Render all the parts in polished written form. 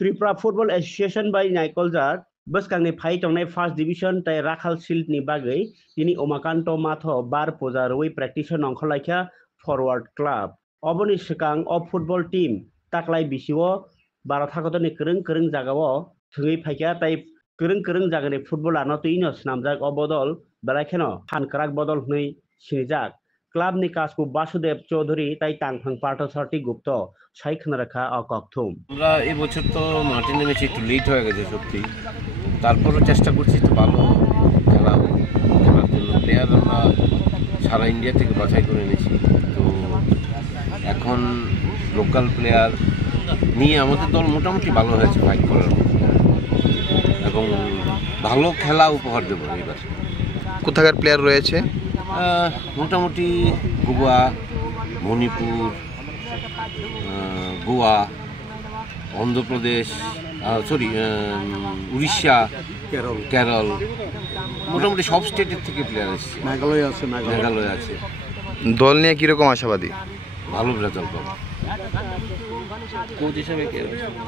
Tripura football association बाय नाइकलजार बसकांनि फाइ तंनाय फार्स्ट डिविजन तय राखाल शिल्डनि बागै दिनै उमाकान्त माथ बार पोजारवै प्रेक्टिस नंखलायखा फरवार्ड क्लाब अबनि सिगां अफ फुटबल टीम ताकलाय बिसिव बारा थाखतनि करं जागाव थुङै फाइखा तय करं जागानि फुटबल आनो तुइनो स्नामजाक अबदल बेलाखेनो फानक्राक बदल हनै सिनिजाक क्लाब नि कासको वासुदेव चौधरी ताई तांफां पार्थसारथी गुप्त साइखन रखा अकथुम আমরা এই বছর তো মাঠে নেমেছি একটু লেট হয়ে গেছে সত্যি তারপরও চেষ্টা করছি একটু ভালো খেলার জন্য প্লেয়ার আমরা সারা ইন্ডিয়া থেকে বাছাই করে এনেছি তো এখন লোকাল প্লেয়ার নিয়ে আমাদের দল মোটামুটি ভালো হয়েছে ফাইট করার এবং ভালো খেলা উপহার দেবো এবার কোথাকার প্লেয়ার রয়েছে মোটামুটি গোয়া মণিপুর গোয়া অন্ধ্রপ্রদেশ উড়িষ্যা কেরল মোটামুটি সব স্টেটের থেকে প্লেয়ার এসেছে মেঘালয় আছে দল নিয়ে কীরকম আশাবাদী ভালো রেজাল্ট পাবো কোচ হিসেবে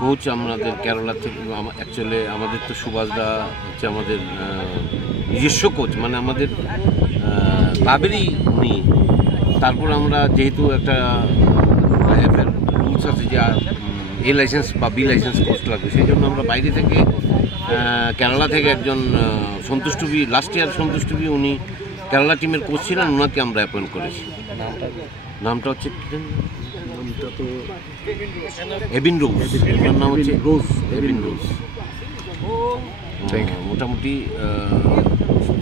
কোচ আমাদের কেরালা থেকে অ্যাকচুয়ালি আমাদের তো সুভাষদা হচ্ছে আমাদের নিজস্ব কোচ মানে আমাদের ক্লাবেরই উনি তারপর আমরা যেহেতু একটা আইএফএল রুলস আছে যে এ লাইসেন্স বা বি লাইসেন্স কোচ লাগবে সেই জন্য আমরা বাইরে থেকে কেরালা থেকে একজন সন্তুষ্টবি লাস্ট ইয়ার সন্তুষ্টবি উনি কেরালা টিমের কোচ ছিলেন ওনাকে আমরা অ্যাপয়েন্ট করেছি নামটা হচ্ছে এবিন রোজ ওনার নাম হচ্ছে এবিন রোজ মোটামুটি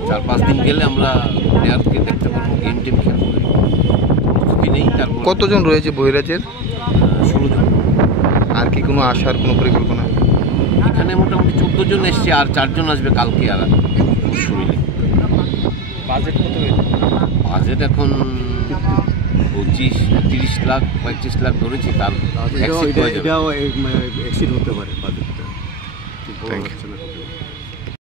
4-5 দিন গেলে আমরা প্লেয়ারকে দেখতে পারবো গেম টিম খেলবো নেই তারপর কতজন রয়েছে বহিরাজ্যের 16 জন আর কি কোনো আসার কোনো পরিকল্পনা এখানে মোটামুটি 14 জন এসছে আর 4 জন আসবে কালকে আর শুনিলে বাজেট কত বাজেট এখন 25-30 লাখ 35 লাখ ধরেছি তার এক্সিড হতে পারে বাজেটটা